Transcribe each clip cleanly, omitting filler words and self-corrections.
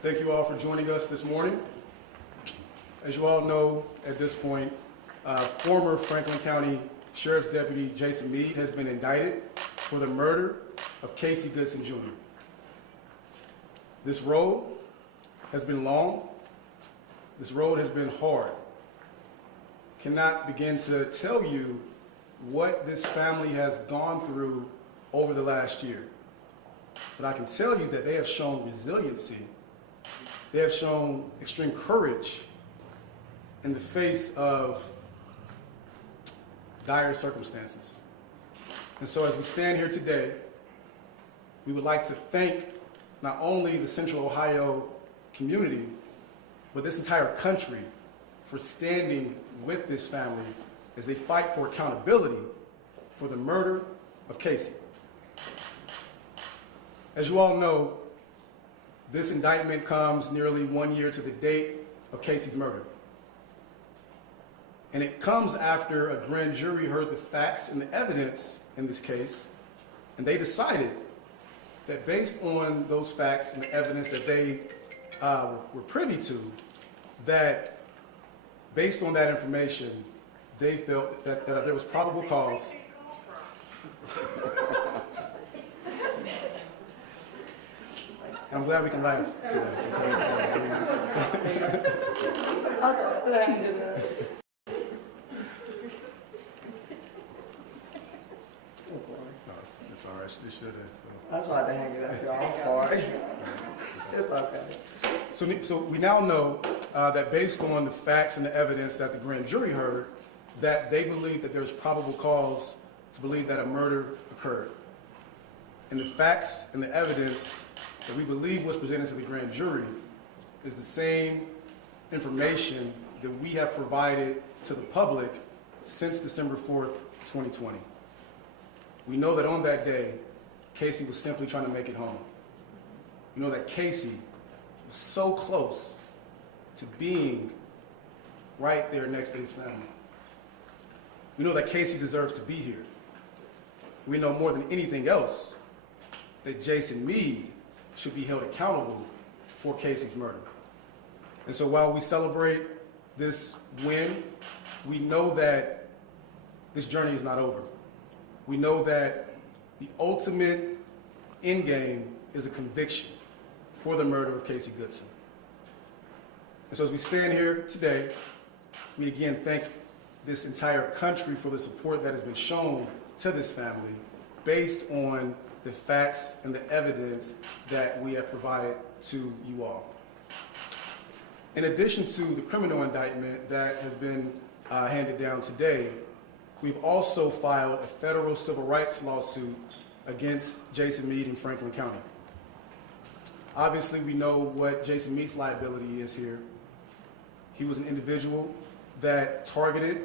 Thank you all for joining us this morning. As you all know, at this point, former Franklin County Sheriff's Deputy Jason Meade has been indicted for the murder of Casey Goodson Jr. This road has been long. This road has been hard. Cannot begin to tell you what this family has gone through over the last year. But I can tell you that they have shown resiliency. They have shown extreme courage in the face of dire circumstances. And so as we stand here today, we would like to thank not only the Central Ohio community, but this entire country for standing with this family as they fight for accountability for the murder of Casey. As you all know, this indictment comes nearly 1 year to the date of Casey's murder. And it comes after a grand jury heard the facts and the evidence in this case, and they decided that based on those facts and the evidence that they were privy to, that based on that information, they felt that there was probable cause I'm glad we can laugh today. I'll try to hang it up. It's all right. It should have. I tried to hang it up, y'all. I'm sorry. It's okay. So we now know that based on the facts and the evidence that the grand jury heard, that they believe that there's probable cause to believe that a murder occurred. And the facts and the evidence that we believe was presented to the grand jury is the same information that we have provided to the public since December 4th, 2020. We know that on that day, Casey was simply trying to make it home. We know that Casey was so close to being right there next to his family. We know that Casey deserves to be here. We know more than anything else that Jason Meade should be held accountable for Casey's murder. And so while we celebrate this win, we know that this journey is not over. We know that the ultimate end game is a conviction for the murder of Casey Goodson. And so as we stand here today, we again thank this entire country for the support that has been shown to this family based on the facts and the evidence that we have provided to you all. In addition to the criminal indictment that has been handed down today, we've also filed a federal civil rights lawsuit against Jason Meade in Franklin County. Obviously, we know what Jason Meade's liability is here. He was an individual that targeted,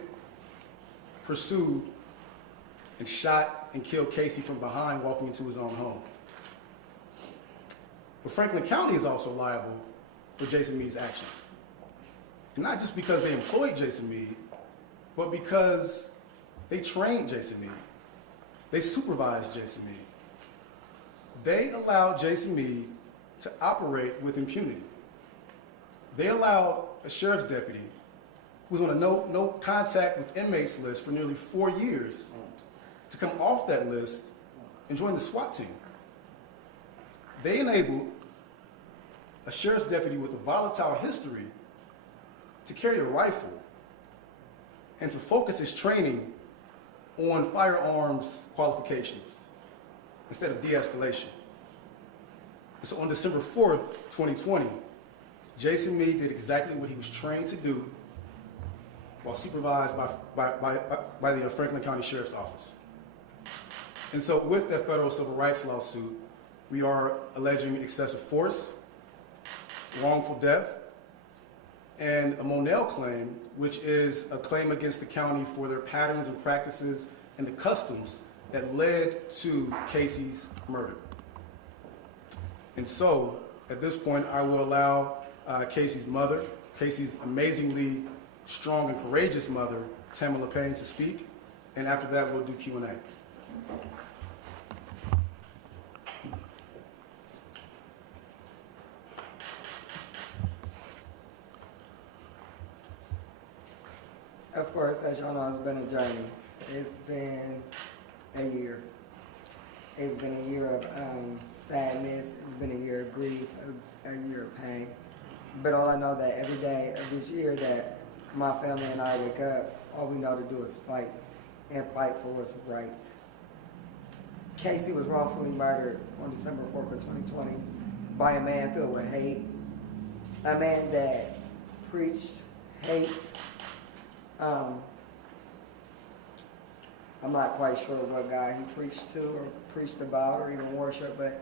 pursued, and shot and killed Casey from behind walking into his own home. But Franklin County is also liable for Jason Meade's actions. And not just because they employed Jason Meade, but because they trained Jason Meade. They supervised Jason Meade. They allowed Jason Meade to operate with impunity. They allowed a sheriff's deputy who was on a no contact with inmates list for nearly 4 years to come off that list and join the SWAT team. They enabled a sheriff's deputy with a volatile history to carry a rifle and to focus his training on firearms qualifications instead of de-escalation. And so on December 4th, 2020, Jason Meade did exactly what he was trained to do while supervised by the Franklin County Sheriff's Office. And so with that federal civil rights lawsuit, we are alleging excessive force, wrongful death, and a Monell claim, which is a claim against the county for their patterns and practices and the customs that led to Casey's murder. And so, at this point, I will allow Casey's mother, Casey's amazingly strong and courageous mother, Tamala Payne, to speak. And after that, we'll do Q&A. Of course, as y'all know, it's been a journey. It's been a year. It's been a year of sadness. It's been a year of grief, a year of pain. But all I know that every day of this year that my family and I wake up, all we know to do is fight and fight for what's right. Casey was wrongfully murdered on December 4th of 2020 by a man filled with hate, a man that preached hate. I'm not quite sure what guy he preached to or preached about or even worship, but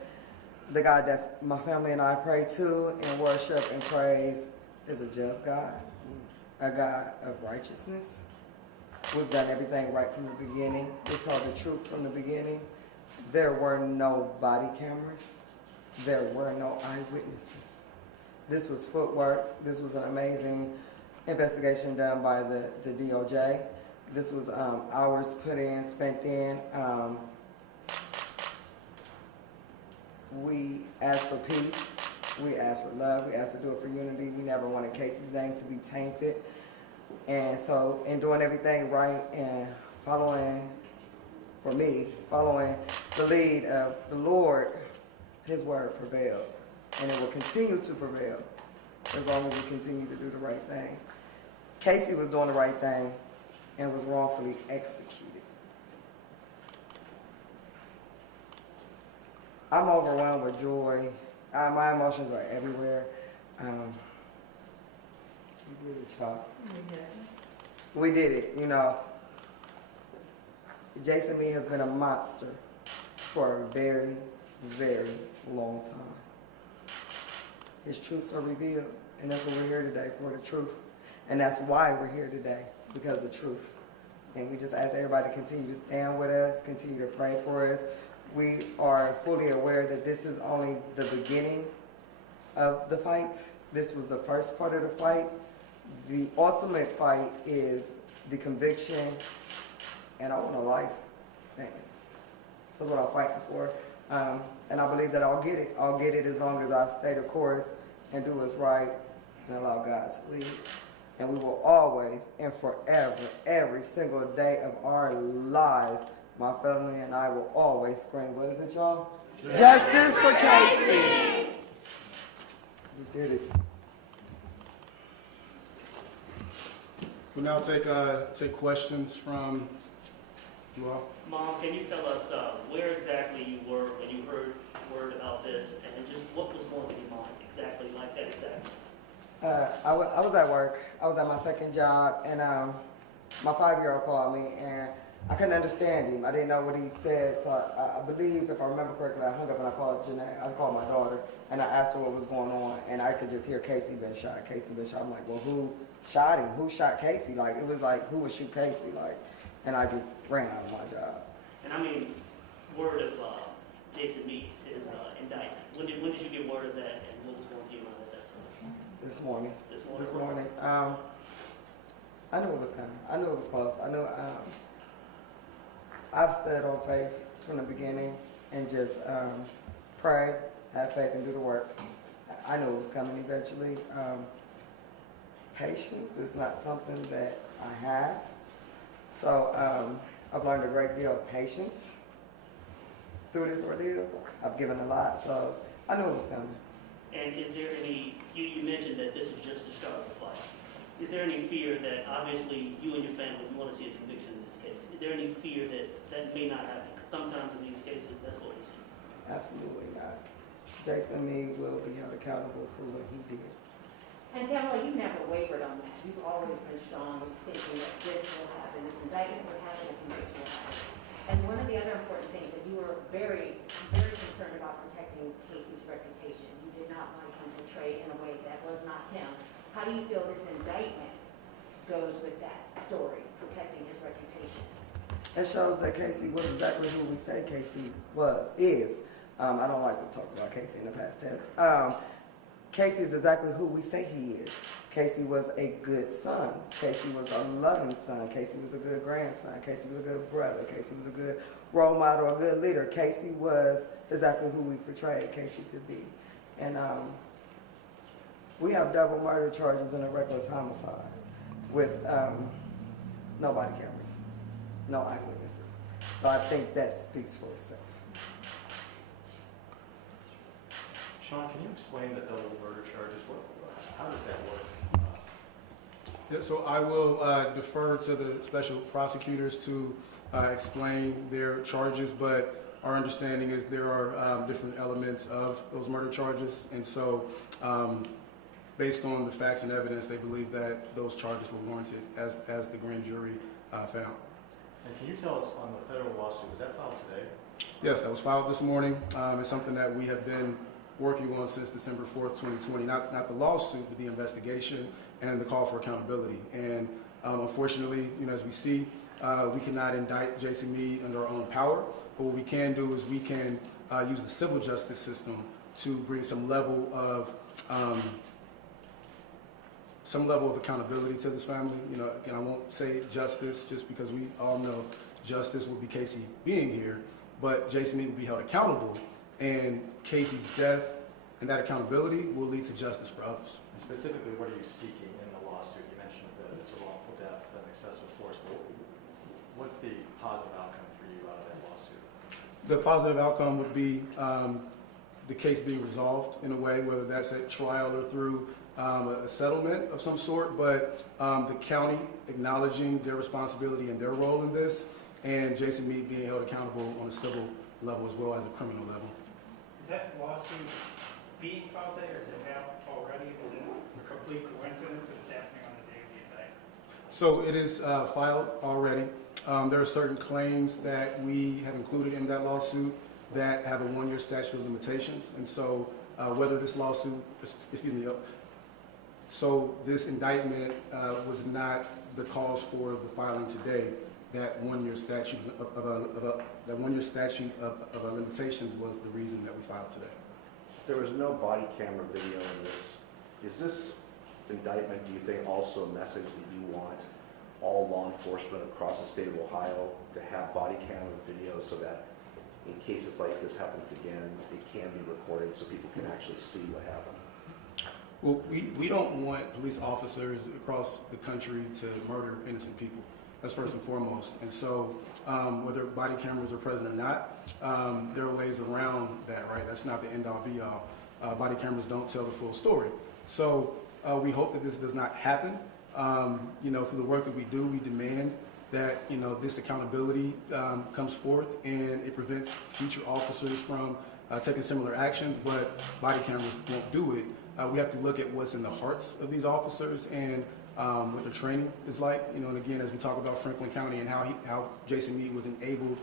the God that my family and I pray to and worship and praise is a just God, a God of righteousness. We've done everything right from the beginning. We told the truth from the beginning. There were no body cameras. There were no eyewitnesses. This was footwork. This was an amazing investigation done by the DOJ. This was hours put in, spent in. We asked for peace. We asked for love. We asked to do it for unity. We never wanted Casey's name to be tainted. And so in doing everything right and following the lead of the Lord, his word prevailed. And it will continue to prevail as long as we continue to do the right thing. Casey was doing the right thing and was wrongfully executed. I'm overwhelmed with joy. My emotions are everywhere. We did it, y'all. We did it, you know. Jason Meade has been a monster for a very, very long time. His truths are revealed, and that's what we're here today for, the truth. And that's why we're here today, because of the truth. And we just ask everybody to continue to stand with us, continue to pray for us. We are fully aware that this is only the beginning of the fight. This was the first part of the fight. The ultimate fight is the conviction, and I want a life sentence. That's what I'm fighting for. And I believe that I'll get it. I'll get it as long as I stay the course and do what's right and allow God to lead. And we will always and forever, every single day of our lives, my family and I will always scream, what is it, y'all? Justice for Casey. We did it. We'll now take questions from you all. Mom, can you tell us where exactly you were when you heard word about this, and just what was going through your mind exactly, like that exactly? I was at work. I was at my second job, and my 5-year-old called me, and I couldn't understand him. I didn't know what he said, so I believe, if I remember correctly, I hung up and I called Janae. I called my daughter, and I asked her what was going on, and I could just hear Casey been shot. Casey been shot. I'm like, well, who shot him? Who shot Casey? Like, it was like, who would shoot Casey? Like, and I just ran out of my job. And I mean, word of Jason Meade, his indictment. When did you get word of that, and what was going through your mind at that time? This morning. This morning? I knew it was coming. I knew it was close. I knew I've stood on faith from the beginning and just pray, have faith, and do the work. I knew it was coming eventually. Patience is not something that I have. So I've learned a great deal of patience through this ordeal. I've given a lot, so I knew it was coming. And is there any, you mentioned that this is just the start of the fight. Is there any fear that, obviously, you and your family want to see a conviction in this case? Is there any fear that that may not happen? Sometimes in these cases, that's what we see. Absolutely not. Jason Meade will be held accountable for what he did. And Tamala, you never wavered on that. You've always been strong thinking that this will happen, this indictment will happen, a conviction will happen. And one of the other important things that you were very, very concerned about protecting Casey's reputation. You did not want him portrayed in a way that was not him. How do you feel this indictment goes with that story, protecting his reputation? It shows that Casey was exactly who we say Casey is. I don't like to talk about Casey in the past tense. Casey is exactly who we say he is. Casey was a good son. Casey was a loving son. Casey was a good grandson. Casey was a good brother. Casey was a good role model, a good leader. Casey was exactly who we portrayed Casey to be. And we have double murder charges and a reckless homicide with no body cameras, no eyewitnesses. So I think that speaks for itself. Sean, can you explain the double murder charges? How does that work? Yeah, so I will defer to the special prosecutors to explain their charges, but our understanding is there are different elements of those murder charges, and so based on the facts and evidence, they believe that those charges were warranted as the grand jury found. And can you tell us on the federal lawsuit, was that filed today? Yes, that was filed this morning. It's something that we have been working on since December 4th, 2020, not the lawsuit, but the investigation and the call for accountability. And unfortunately, as we see, we cannot indict Jason Meade under our own power, but what we can do is we can use the civil justice system to bring some level of accountability to this family. Again, I won't say justice just because we all know justice will be Casey being here, but Jason Meade will be held accountable, and Casey's death and that accountability will lead to justice for others. And specifically, what are you seeking in the lawsuit? You mentioned that it's a wrongful death and excessive force, but what's the positive outcome for you out of that lawsuit? The positive outcome would be the case being resolved in a way, whether that's at trial or through a settlement of some sort, but the county acknowledging their responsibility and their role in this, and Jason Meade being held accountable on a civil level as well as a criminal level. Is that lawsuit being filed today, or is it out already? Is it a complete coincidence that it's happening on the day of the indictment? So it is filed already. There are certain claims that we have included in that lawsuit that have a one-year statute of limitations, and so whether this lawsuit, so this indictment was not the cause for the filing today. That one-year statute of limitations was the reason that we filed today. There was no body camera video in this. Is this indictment, do you think, also a message that you want all law enforcement across the state of Ohio to have body camera video so that in cases like this happens again, it can be recorded so people can actually see what happened? Well, we don't want police officers across the country to murder innocent people. That's first and foremost. And so whether body cameras are present or not, there are ways around that, right? That's not the end-all be-all. Body cameras don't tell the full story. So we hope that this does not happen. Through the work that we do, we demand that, this accountability comes forth and it prevents future officers from taking similar actions, but body cameras won't do it. We have to look at what's in the hearts of these officers and what their training is like, and again, as we talk about Franklin County and how Jason Meade was enabled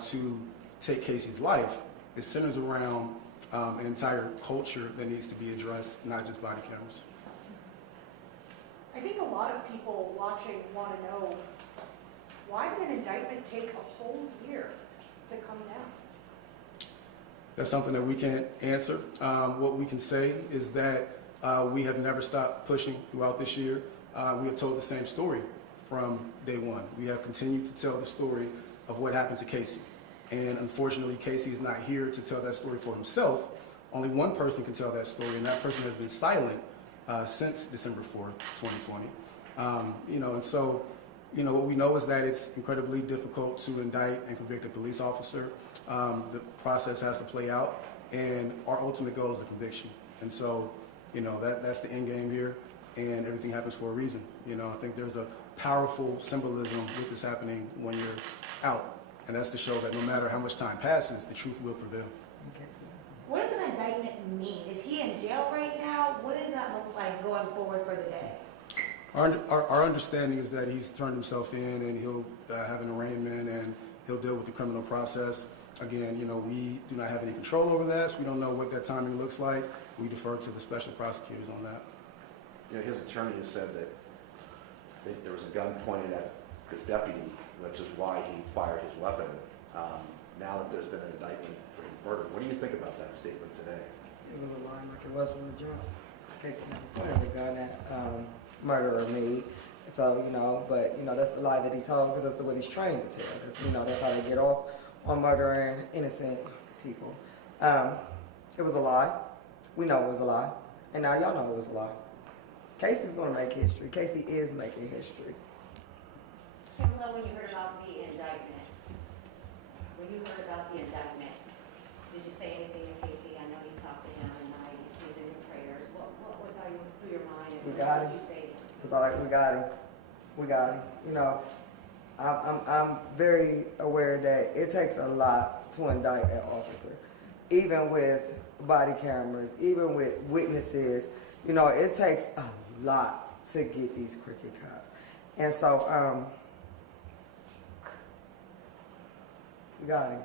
to take Casey's life, it centers around an entire culture that needs to be addressed, not just body cameras. I think a lot of people watching want to know, why did an indictment take a whole year to come down? That's something that we can't answer. What we can say is that we have never stopped pushing throughout this year. We have told the same story from day one. We have continued to tell the story of what happened to Casey. And unfortunately, Casey is not here to tell that story for himself. Only one person can tell that story, and that person has been silent since December 4th, 2020. And so, what we know is that it's incredibly difficult to indict and convict a police officer. The process has to play out, and our ultimate goal is a conviction. And so, that's the end game here, and everything happens for a reason. I think there's a powerful symbolism with this happening when you're out, and that's to show that no matter how much time passes, the truth will prevail. What does an indictment mean? Is he in jail right now? What does that look like going forward for the day? Our understanding is that he's turned himself in, and he'll have an arraignment, and he'll deal with the criminal process. Again, we do not have any control over that, so we don't know what that timing looks like. We defer to the special prosecutors on that. His attorney has said that there was a gun pointed at this deputy, which is why he fired his weapon. Now that there's been an indictment for his murder, what do you think about that statement today? It was a lie like it was from the jump. Casey never pointed the gun at murderer Meade. So, but, that's the lie that he told because that's what he's trained to tell. That's how they get off on murdering innocent people. It was a lie. We know it was a lie. And now y'all know it was a lie. Casey's going to make history. Casey is making history. Pamela, when you heard about the indictment, did you say anything to Casey? I know you talked to him tonight. He's in your prayers. What got you through your mind? And We got what him. did you say to him? It's like we got him. We got him. I'm very aware that it takes a lot to indict an officer, even with body cameras, even with witnesses. It takes a lot to get these crooked cops, and so we got him.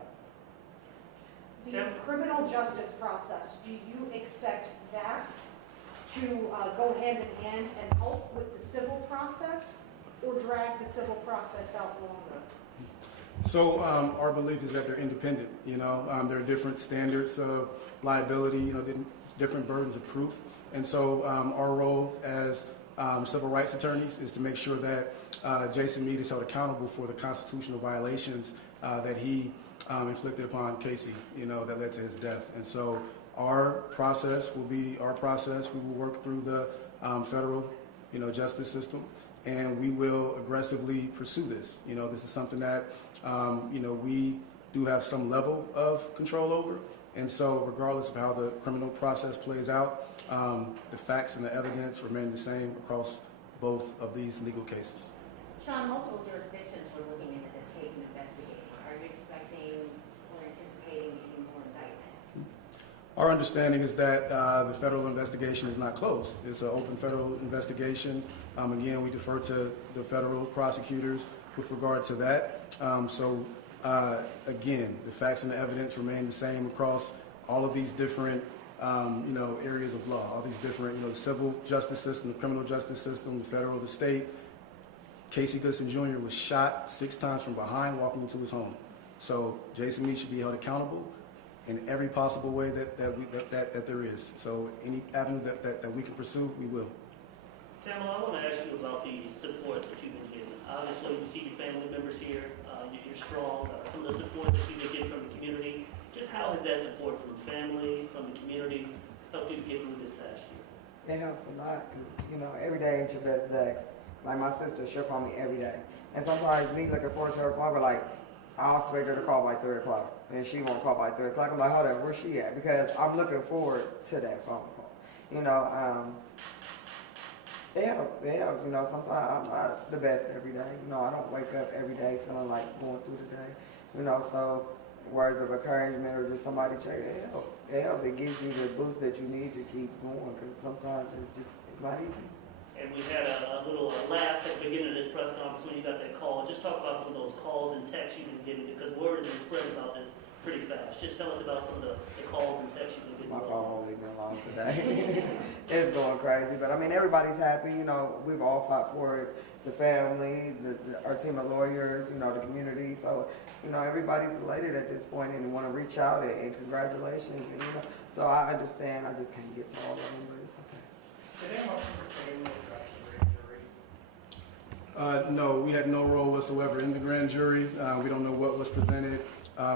The criminal justice process, do you expect that to go hand in hand and help with the civil process, or drag the civil process out longer? So our belief is that they're independent. There are different standards of liability, different burdens of proof. And so our role as civil rights attorneys is to make sure that Jason Meade is held accountable for the constitutional violations that he inflicted upon Casey, that led to his death. And so our process will be our process. We will work through the federal, justice system, and we will aggressively pursue this. This is something that, we do have some level of control over. And so regardless of how the criminal process plays out, the facts and the evidence remain the same across both of these legal cases. Sean, multiple jurisdictions were looking into this case and investigating. Are you expecting or anticipating any more indictments? Our understanding is that the federal investigation is not closed. It's an open federal investigation. Again, we defer to the federal prosecutors with regard to that. Again, the facts and the evidence remain the same across all of these different, areas of law, all these different, the civil justice system, the criminal justice system, the federal, the state. Casey Goodson Jr. was shot 6 times from behind walking into his home. So Jason Meade should be held accountable in every possible way that there is. So any avenue that we can pursue, we will. Tamala, I want to ask you about the support that you've been getting. Obviously, you see your family members here. You're strong. Some of the support that you've been getting from the community. Just how has that support from family, from the community, helped you get through this past year? It helps a lot because, every day ain't your best day. Like my sister, she'll call me every day. And sometimes me looking forward to her phone, but like, I'll expect her to call by 3 o'clock. And she won't call by 3 o'clock. I'm like, hold on, where's she at? Because I'm looking forward to that phone call. It helps, sometimes I'm not the best every day. I don't wake up every day feeling like going through the day. So words of encouragement or just somebody check, it helps. It helps. It gives you the boost that you need to keep going because sometimes it's not easy. And we had a little laugh at the beginning of this press conference when you got that call. Just talk about some of those calls and texts you've been getting because word has been spreading about this pretty fast. Just tell us about some of the calls and texts you've been getting. My phone won't leave me alone today. It's going crazy, but everybody's happy. We've all fought for it. The family, our team of lawyers, the community. So, everybody's elated at this point and want to reach out and congratulations. And, so I understand. I just can't get to all of them, but it's okay. Did anyone from your family address the grand jury? No, we had no role whatsoever in the grand jury. We don't know what was presented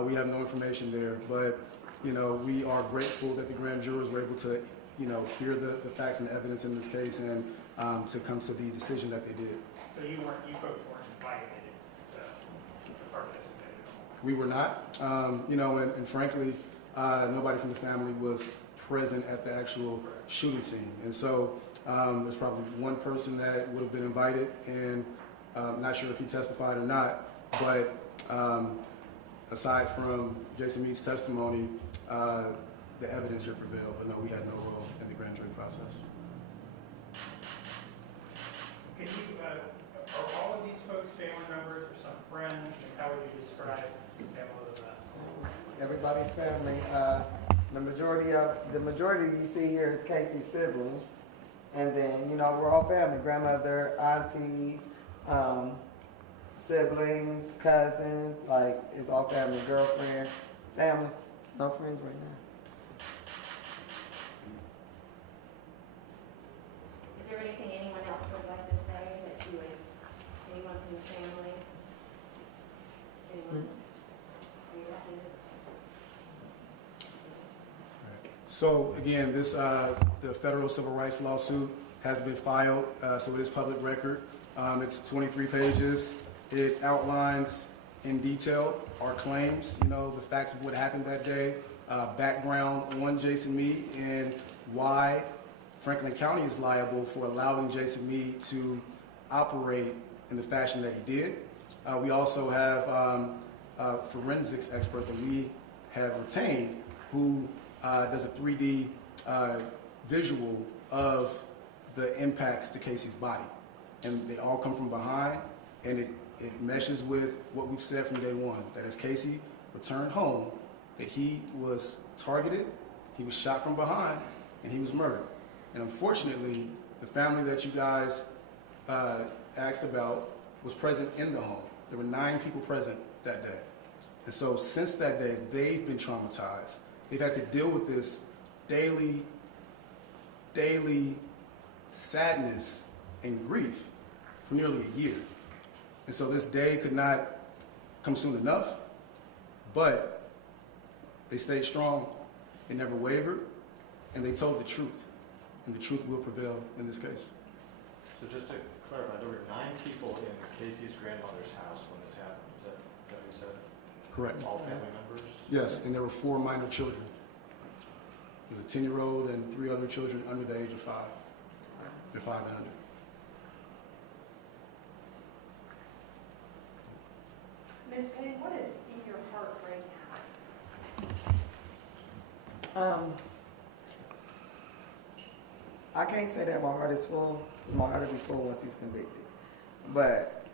We have no information there, but, you know, we are grateful that the grand jurors were able to, you know, hear the facts and evidence in this case and to come to the decision that they did. So you folks weren't invited to participate? We were not, you know, and frankly, nobody from the family was present at the actual shooting scene. And so there's probably one person that would have been invited, and not sure if he testified or not, but aside from Jason Meade's testimony, the evidence here prevailed, but no, we had no role in the grand jury process. Can you, are all of these folks family members or some friends? And how would you describe them a little bit? Everybody's family. The majority you see here is Casey's siblings. And then, you know, we're all family. Grandmother, auntie, siblings, cousins, like, it's all family. Girlfriend, family. No friends right now. Is there anything anyone else would like to say that you would, anyone from the family? Anyone? So again, this the federal civil rights lawsuit has been filed, so it is public record. It's 23 pages. It outlines in detail our claims, you know, the facts of what happened that day, background on Jason Meade, and why Franklin County is liable for allowing Jason Meade to operate in the fashion that he did. We also have a forensics expert that we have retained who does a 3D visual of the impacts to Casey's body. And they all come from behind, and it meshes with what we've said from day one, that as Casey returned home, that he was targeted, he was shot from behind, and he was murdered. And unfortunately, the family that you guys asked about was present in the home. There were 9 people present that day. And so since that day, they've been traumatized. They've had to deal with this daily sadness and grief for nearly a year. And so this day could not come soon enough, but they stayed strong, they never wavered, and they told the truth. And the truth will prevail in this case. So just to clarify, there were 9 people in Casey's grandmother's house when this happened. Is that what you said? Correct. All family members? Yes, and there were 4 minor children. There's a 10-year-old and 3 other children under the age of 5. They're 5 and under. Ms. Payne, what is in your heart right now? I can't say that my heart is full. My heart will be full once he's convicted. But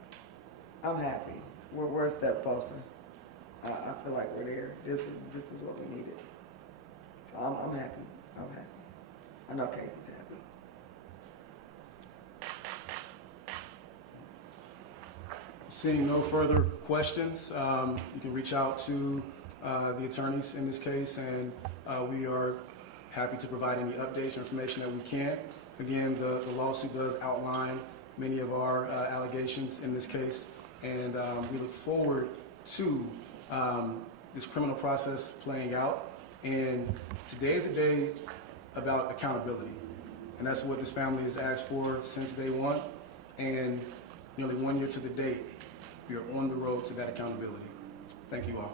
I'm happy. We're a step closer. I feel like we're there. This is what we needed. So I'm happy. I'm happy. I know Casey's happy. Seeing no further questions, you can reach out to the attorneys in this case, and we are happy to provide any updates or information that we can. Again, the lawsuit does outline many of our allegations in this case, and we look forward to this criminal process playing out. And today is a day about accountability, and that's what this family has asked for since day one, and nearly 1 year to the date, we are on the road to that accountability. Thank you all.